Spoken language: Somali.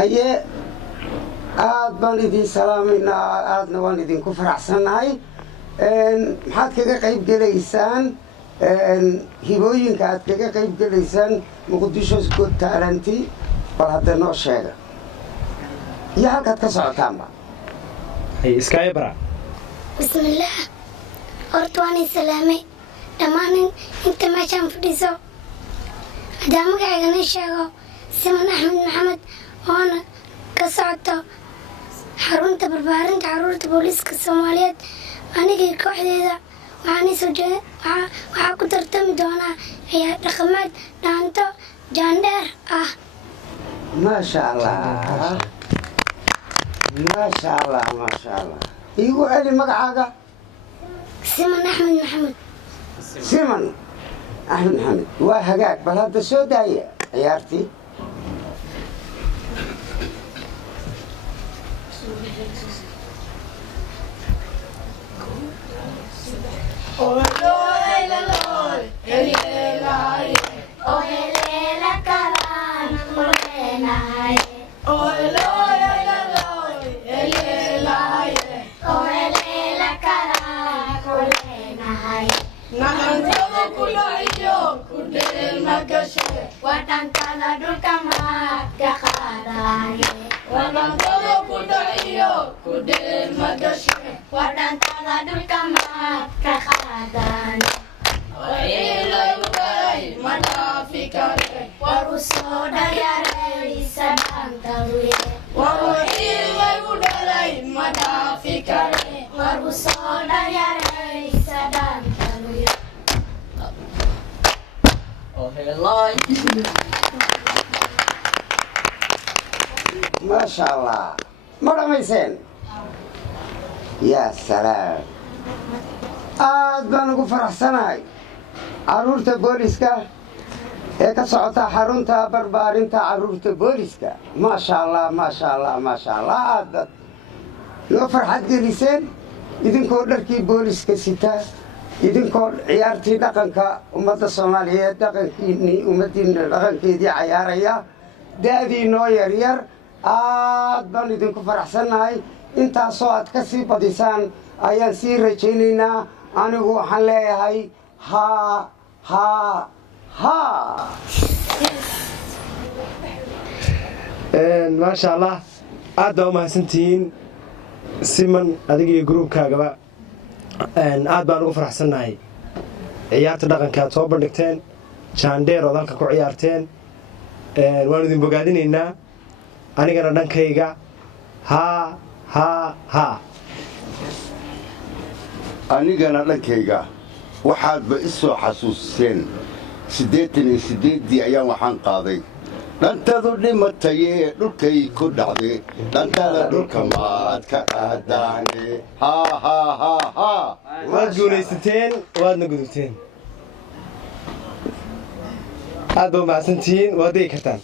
haye aad baan idin salaamayna aadna waan idinku faraxsanahay maxaad kaga qayb gelaysaan hibooyinka aad kaga qayb gelaysaan muqdisho Got Talent bal hadda noo sheega iyo halkaad ka socotaanba hay iskaayabra bismillah ortwani salaamay dhammaan inta meeshaan fadhiso hadaa magacayga sheego Siman Axmed Maxamed oona ka socoto xarunta barbaarinta caruurta booliiska Soomaaliyeed anigii kooxdeeda waxaan ku tartami doonaa ciyaar dhaqameed dhaanto jaandheer ah maasha Allah igu ali magacaaga Siman Axmed Maxamed Siman Axmed Maxamed waa hagaag bal hadda soo daaya ciyaartii ما شاء الله مرة ميسين يا سلام بانو فرح سناي عرورتا بوليسكا هيك صعوتا حرونتا بربارينتا عرورتا بوليسكا ما شاء الله ما شاء الله ما شاء الله لو فرحت جلسين إذن كودركي بوليسكا ستا إذن كود عيارتي دقنكا أمد الصومالية دقنكيني أمدين دقنكيدي عياريا دادي نو يرير بان idinku faraxsanahay intaasoo aad ka sii badisaan ayaan sii rajaynaynaa anigu waxaan leeyahay ما شاء الله aad ma hasantiin Siman adiga iyo groupkaagaba aad baan ugu faraxsanahay ciyaarta dhaqanka aad soo bandhigteen jaandheer oo dalka ku ciyaarteen waan idin bogaadinaynaa anigana dhankayga anigana dhankayga waxaadba isoo xasuusteen 88 ayaan waxaan qaaday dhantadu dhimatay dhulkay ku dhacday dhantada dhulka maad ka qaadaane waad guulaysateen waadna gudubteen aad baa mahadsantihiin waad degi kartaan